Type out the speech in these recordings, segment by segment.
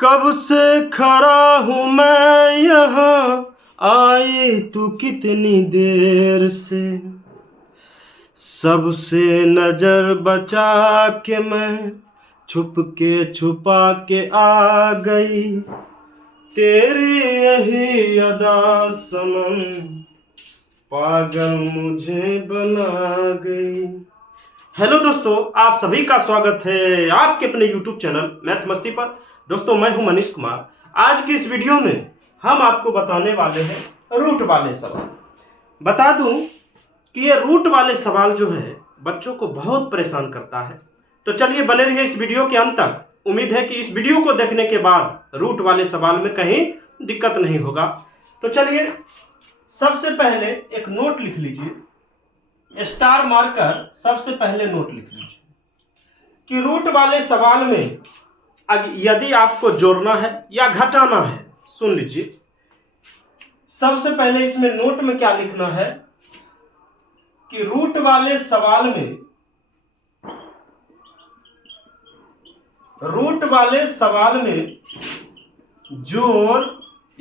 कब से खड़ा हूँ मैं यहाँ, आई तू कितनी देर से। सबसे नजर बचा के मैं छुप के छुपा के आ गई, तेरी यही अदा सनम पागल मुझे बना गई। हेलो दोस्तों, आप सभी का स्वागत है आपके अपने YouTube चैनल मैथ मस्ती पर। दोस्तों, मैं हूं मनीष कुमार। आज की इस वीडियो में हम आपको बताने वाले हैं रूट वाले सवाल। बता दूं कि ये रूट वाले सवाल जो है बच्चों को बहुत परेशान करता है। तो चलिए बने रहिए इस वीडियो के अंत तक। उम्मीद है कि इस वीडियो को देखने के बाद रूट वाले सवाल में कहीं दिक्कत नहीं होगा। तो चलिए सबसे पहले एक नोट लिख लीजिए, स्टार मार्कर सबसे पहले नोट लिख लीजिए कि रूट वाले सवाल में यदि आपको जोड़ना है या घटाना है, सुन लीजिए। सबसे पहले इसमें नोट में क्या लिखना है कि रूट वाले सवाल में जोड़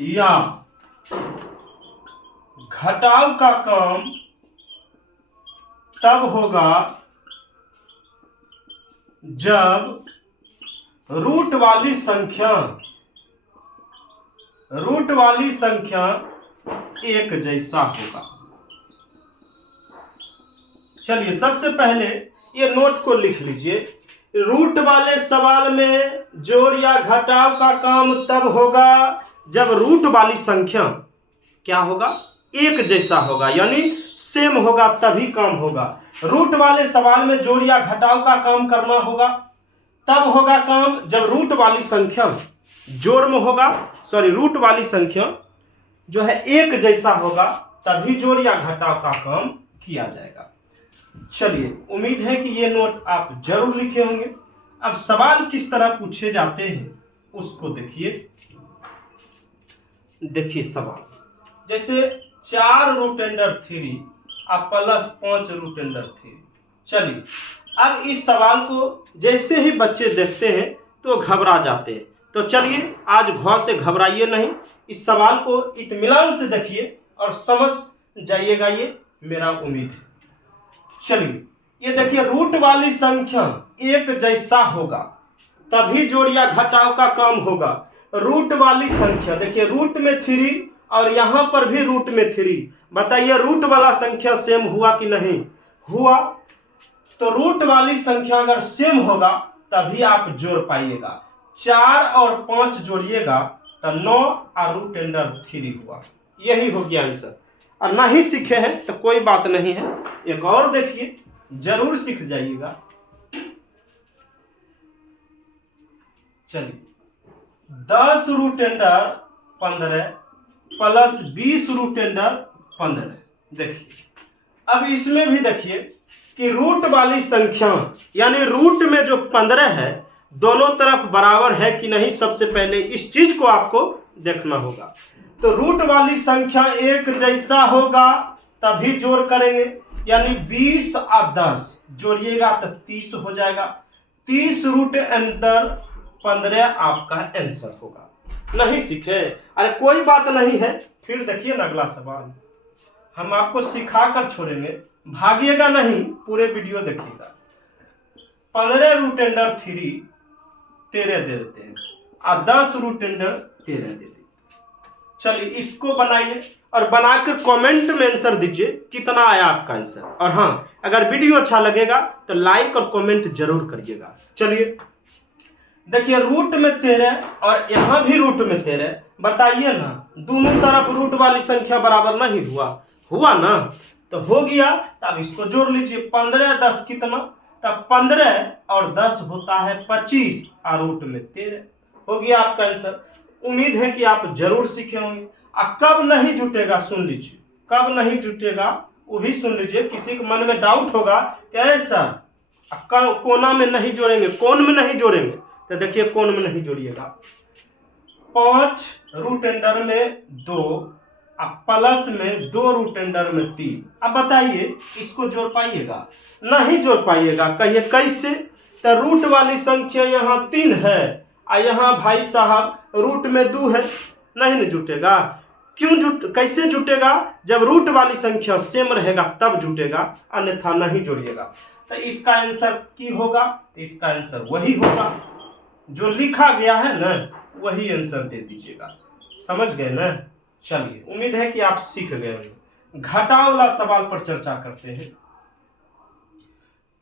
या घटाव का काम तब होगा जब रूट वाली संख्या एक जैसा होगा। चलिए सबसे पहले ये नोट को लिख लीजिए। रूट वाले सवाल में जोड़ या घटाव का काम तब होगा जब रूट वाली संख्या क्या होगा, एक जैसा होगा, यानी सेम होगा, तभी काम होगा। रूट वाले सवाल में जोड़ या घटाव का काम करना होगा, तब होगा काम जब रूट वाली संख्या जोड़ में होगा, रूट वाली संख्या जो है एक जैसा होगा, तभी जोड़ या घटाव का काम किया जाएगा। चलिए, उम्मीद है कि ये नोट आप जरूर लिखे होंगे। अब सवाल किस तरह पूछे जाते हैं उसको देखिए सवाल जैसे 4 रूट अंडर 3 अब प्लस 5 रूट अंडर 3। चलिए, अब इस सवाल को जैसे ही बच्चे देखते हैं तो घबरा जाते हैं। तो चलिए, आज घौर से घबराइए नहीं, इस सवाल को इत्मीनान से देखिए और समझ जाइएगा, ये मेरा उम्मीद है। चलिए, ये देखिए, रूट वाली संख्या एक जैसा होगा तभी जोड़ या घटाव का काम होगा। रूट वाली संख्या देखिए, रूट में 3 और यहां पर भी रूट में 3। बताइए रूट वाला संख्या सेम हुआ कि नहीं हुआ? तो रूट वाली संख्या अगर सेम होगा तभी आप जोड़ पाइएगा। 4 और 5 जोड़िएगा तो 9 और रूट अंडर 3 हुआ। यही हो गया आंसर। और नहीं सीखे हैं तो कोई बात नहीं है, एक और देखिए, जरूर सीख जाइएगा। चलिए, 10 root under 15 plus 20 root under 15। देखिए, अब इसमें भी देखिए कि रूट वाली संख्या यानी रूट में जो 15 है दोनों तरफ बराबर है कि नहीं, सबसे पहले इस चीज को आपको देखना होगा। तो रूट वाली संख्या एक जैसा होगा तभी जोड़ करेंगे, यानी 20 और 10 जोड़िएगा तो 30 हो जाएगा। 30 रूट अंदर 15 आपका आंसर होगा। नहीं सीखे? अरे कोई बात नहीं है, फिर देखिए ना अगला सवाल हम आपको सिखा कर छोड़ेंगे, भागिएगा नहीं, पूरे वीडियो देखिएगा। 15 रूट अंडर 3 13 दे देते हैं और 10 रूट अंडर 13 दे देते हैं। चलिए, इसको बनाइए और बनाकर कमेंट में आंसर दीजिए कितना आया आपका आंसर। और हाँ, अगर वीडियो अच्छा लगेगा तो लाइक और कमेंट जरूर करिएगा। चलिए देखिए, रूट में 13 और यहां भी रूट में 13। बताइए ना, दोनों तरफ रूट वाली संख्या बराबर नहीं हुआ ना? तो हो गया। तब इसको जोड़ लीजिए, 15 10 कितना, तब 15 और 10 होता है 25 और रूट में 13। हो गया आपका आंसर। उम्मीद है कि आप जरूर सीखे होंगे। कब नहीं जुटेगा सुन लीजिए, कब नहीं जुटेगा वो भी सुन लीजिए। किसी के मन में डाउट होगा क्या सर कोना में नहीं जोड़ेंगे, कोण में नहीं जोड़ेंगे, तो देखिए कोण में नहीं जोड़िएगा। 5 रूट अंडर में 2 अब प्लस में 2 रूट अंडर में 3। अब बताइए इसको जोड़ पाइएगा? नहीं जोड़ पाइएगा। कहिए कैसे? तो रूट वाली संख्या यहाँ 3 है यहाँ भाई साहब रूट में 2 है, नहीं न जुटेगा। कैसे जुटेगा? जब रूट वाली संख्या सेम रहेगा तब जुटेगा, अन्यथा नहीं जोड़िएगा। तो इसका आंसर की होगा? इसका आंसर वही होगा जो लिखा गया है ना, वही आंसर दे दीजिएगा। समझ गए ना? चलिए, उम्मीद है कि आप सीख गए होंगे। घटाव वाला सवाल पर चर्चा करते हैं।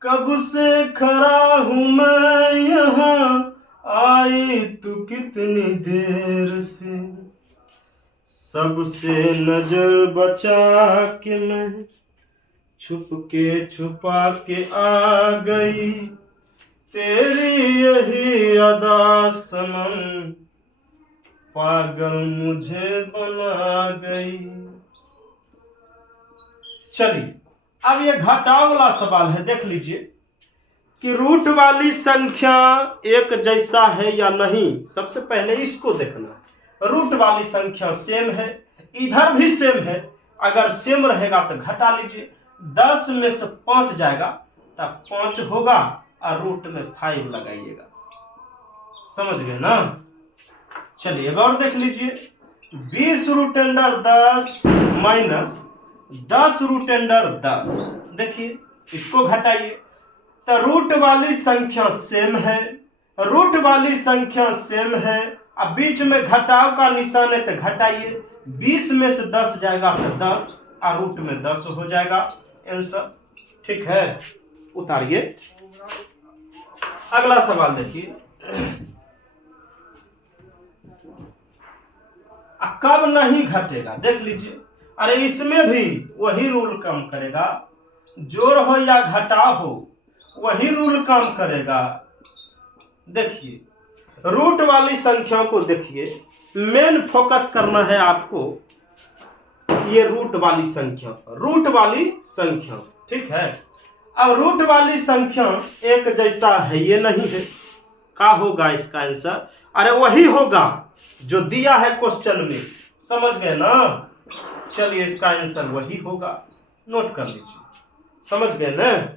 कब से खड़ा हूं मैं यहाँ, आई तू कितनी देर से, सबसे नजर बचा के मैं छुप के छुपा के आ गई, तेरी यही अदा सनम पागल मुझे बना गई। चलिए, अब ये घटाव वाला सवाल है, देख लीजिए कि रूट वाली संख्या एक जैसा है या नहीं। सबसे पहले इसको देखना है। रूट वाली संख्या सेम है, इधर भी सेम है। अगर सेम रहेगा तो घटा लीजिए, 10 में से 5 जाएगा तब 5 होगा और रूट में 5 लगाइएगा। समझ गए ना? चलिए एक और देख लीजिए, 20 root under 10 minus 10 root under 10। देखिए, इसको घटाइए तो रूट वाली संख्या सेम है, रूट वाली संख्या सेम है। अब बीच में घटाव का निशान है तो घटाइए, 20 में से 10 जाएगा तो 10 और रूट में 10 हो जाएगा आंसर। ठीक है, उतारिए। अगला सवाल देखिए, कब नहीं घटेगा? देख लीजिए, अरे इसमें भी वही रूल काम करेगा, जोड़ हो या घटाव हो वही रूल काम करेगा। देखिए, रूट वाली संख्या को देखिए, मेन फोकस करना है आपको ये रूट वाली संख्या, रूट वाली संख्या। ठीक है, अब रूट वाली संख्या एक जैसा है ये नहीं है, क्या होगा इसका आंसर? अरे वही होगा जो दिया है क्वेश्चन में। समझ गए ना? चलिए, इसका आंसर वही होगा, नोट कर लीजिए। समझ गए ना?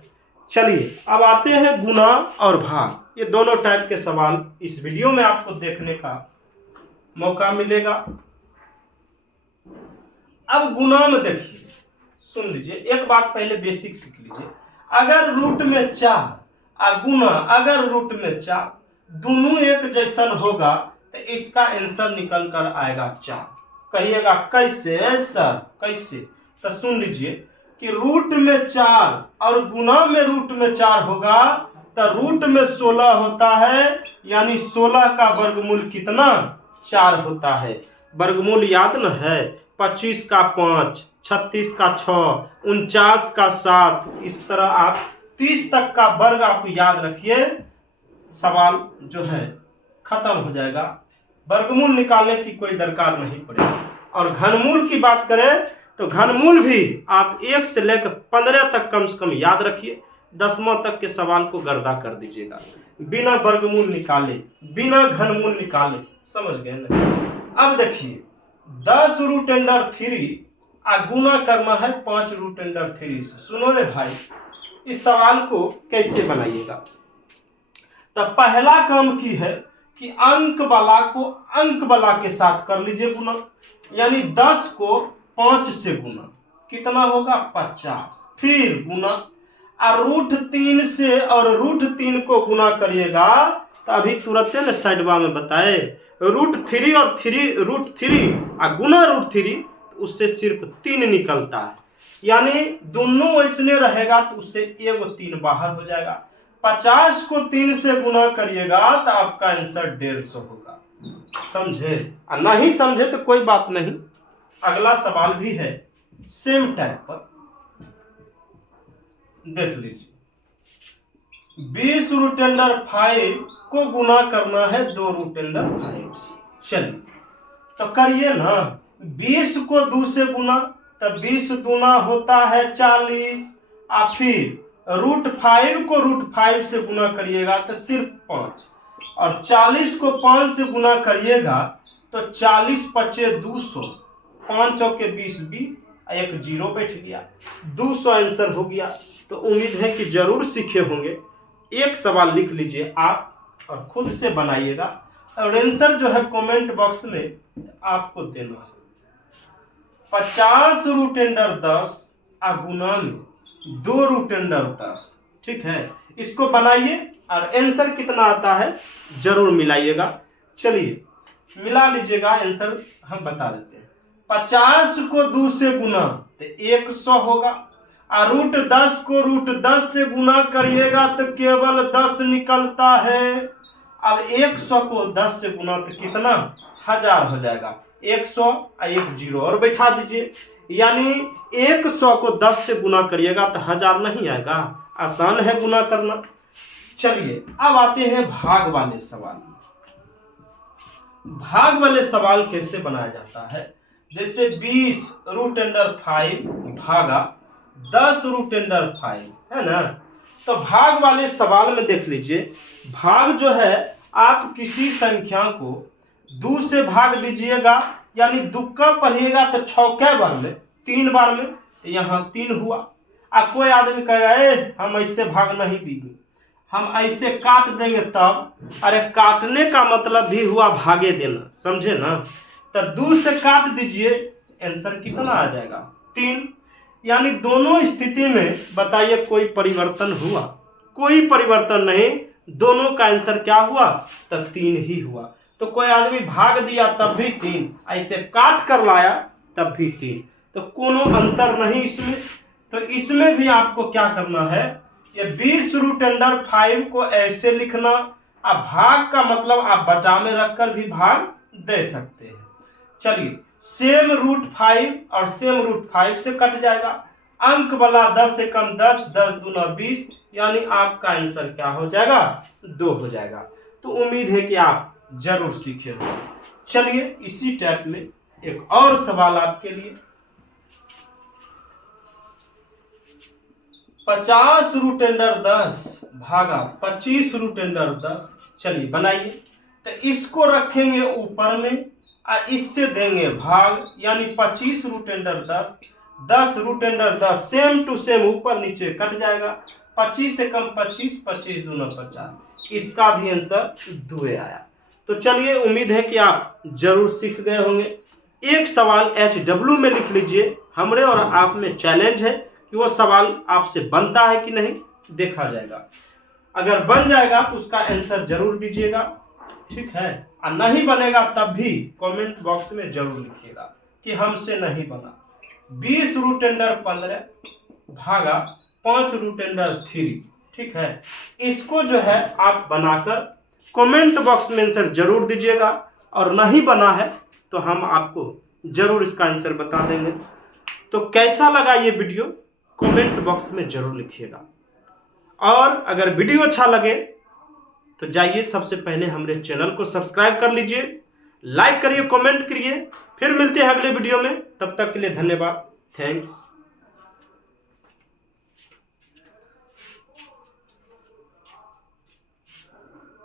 चलिए, अब आते हैं गुना और भाग। ये दोनों टाइप के सवाल इस वीडियो में आपको देखने का मौका मिलेगा। अब गुना में देखिए, सुन लीजिए, एक बात पहले बेसिक सीख लीजिए। अगर रूट में 4 और गुना अगर रूट में 4 दोनों एक जैसन होगा तो इसका आंसर निकल कर आएगा 4। कहिएगा कैसे सर, कैसे? तो सुन लीजिए कि रूट में 4 और गुना में रूट में 4 होगा तो रूट में 16 होता है, यानी 16 का वर्गमूल कितना? 4 होता है। वर्गमूल याद न है? 25 का 5, 36 का 6, 49 का 7, इस तरह आप 30 तक का वर्ग आप याद रखिए। सवाल जो है खत्म हो जाएगा, वर्गमूल निकालने की कोई दरकार नहीं पड़ेगी। और घनमूल की बात करें तो घनमूल भी आप 1 से लेकर 15 तक कम से कम याद रखिए, 10वां तक के सवाल को गर्दा कर दीजिएगा बिना वर्गमूल निकाले, बिना घनमूल निकाले। समझ गए ना? अब देखिए, 10 रूट अंडर 3 गुना करना है 5 रूट अंडर 3 से। सुनो रे भाई, इस सवाल को कैसे बनाइएगा? तो पहला काम की है कि अंक वाला को अंक वाला के साथ कर लीजिए गुना, यानी 10 को 5 से गुना, कितना होगा? 50। फिर गुना, और रूट 3 से और रूट 3 को गुना करिएगा तो अभी तुरंत न साइडवा में बताए, रूट 3 और रूट 3 और गुना रूट 3, तो उससे सिर्फ 3 निकलता है, यानी दोनों वैसने रहेगा तो उससे एगो 3 बाहर हो जाएगा। 50 को 3 से गुना करिएगा तो आपका आंसर 150 होगा। समझे? और नहीं समझे तो कोई बात नहीं, अगला सवाल भी है सेम टाइप पर, देख लीजिए। 20 रूट अंडर 5 को गुना करना है 2 रूट अंडर 5 से। चलिए तो करिए ना, 20 को 2 से गुना तो 20 दूना होता है 40, और फिर रूट 5 को रूट 5 से गुना करिएगा तो सिर्फ 5, और 40 को 5 से गुना करिएगा तो 40 पचे 200, 5 चौके 20, 20 एक 0 बैठ गया, 200 आंसर हो गया। तो उम्मीद है कि जरूर सीखे होंगे। एक सवाल लिख लीजिए आप और खुद से बनाइएगा, और आंसर जो है कमेंट बॉक्स में आपको देना है। 50 रूट अंडर 10 गुना में 2 रूट अंडर 10। ठीक है, इसको बनाइए और आंसर कितना आता है जरूर मिलाइएगा। चलिए मिला लीजिएगा, आंसर हम बता देते हैं। 50 को 2 से गुना तो 100 होगा, और रूट 10 को रूट 10 से गुना करिएगा तो केवल 10 निकलता है। अब 100 को 10 से गुना तो कितना 1000 हो जाएगा। 100 और 1 0 और बैठा दीजिए, यानी 100 को 10 से गुना करिएगा तो 1000 नहीं आएगा। आसान है गुना करना। चलिए अब आते हैं भाग वाले सवाल। भाग वाले सवाल कैसे बनाया जाता है, जैसे 20 रूट अंडर 5 भागा 10 रूट अंडर 5 है ना। तो भाग वाले सवाल में देख लीजिए, भाग जो है आप किसी संख्या को 2 से भाग दीजिएगा, यानी दुक्का पढ़िएगा तो छौके बार में 3 बार में, यहाँ 3 हुआ। कोई आदमी कहेगा हम ऐसे भाग नहीं देंगे, हम ऐसे काट देंगे तब। अरे काटने का मतलब भी हुआ भागे देना, समझे ना। तो 2 से काट दीजिए, आंसर कितना आ जाएगा 3। यानी दोनों स्थिति में बताइए कोई परिवर्तन हुआ? कोई परिवर्तन नहीं, दोनों का आंसर क्या हुआ तो 3 ही हुआ। तो कोई आदमी भाग दिया तब भी 3, ऐसे काट कर लाया तब भी 3, तो कोनो अंतर नहीं इसमें। तो इसमें भी आपको क्या करना है, ये 20 रूट अंडर 5 को ऐसे लिखना। अब भाग का मतलब आप बटा में रखकर भी भाग दे सकते हैं। चलिए सेम रूट 5 और सेम रूट 5 से कट जाएगा। अंक वाला 10 से कम 10, 10 दूना 20, यानी आपका आंसर क्या हो जाएगा 2 हो जाएगा। तो उम्मीद है कि आप जरूर सीखे हो। चलिए इसी टाइप में एक और सवाल आपके लिए। 50 रूट अंडर 10 भागा 25 रूट अंडर 10। चलिए बनाइए। तो इसको रखेंगे ऊपर में और इससे देंगे भाग, यानी 25 root under 10, 10 root under 10 same to same ऊपर नीचे कट जाएगा। 25 से कम 25, 25 दूना 50, इसका भी आंसर 2 आया। तो चलिए उम्मीद है कि आप जरूर सीख गए होंगे। एक सवाल HW में लिख लीजिए, हमरे और आप में चैलेंज है कि वो सवाल आपसे बनता है कि नहीं, देखा जाएगा। अगर बन जाएगा तो उसका आंसर जरूर दीजिएगा, ठीक है। और नहीं बनेगा तब भी कमेंट बॉक्स में जरूर लिखिएगा कि हमसे नहीं बना। 20 रूट अंडर 15 भागा 5 रूट अंडर 3, ठीक है। इसको जो है आप बनाकर कमेंट बॉक्स में आंसर जरूर दीजिएगा, और नहीं बना है तो हम आपको जरूर इसका आंसर बता देंगे। तो कैसा लगा ये वीडियो कमेंट बॉक्स में जरूर लिखिएगा। और अगर वीडियो अच्छा लगे तो जाइए सबसे पहले हमारे चैनल को सब्सक्राइब कर लीजिए, लाइक करिए, कमेंट करिए। फिर मिलते हैं अगले वीडियो में, तब तक के लिए धन्यवाद। थैंक्स।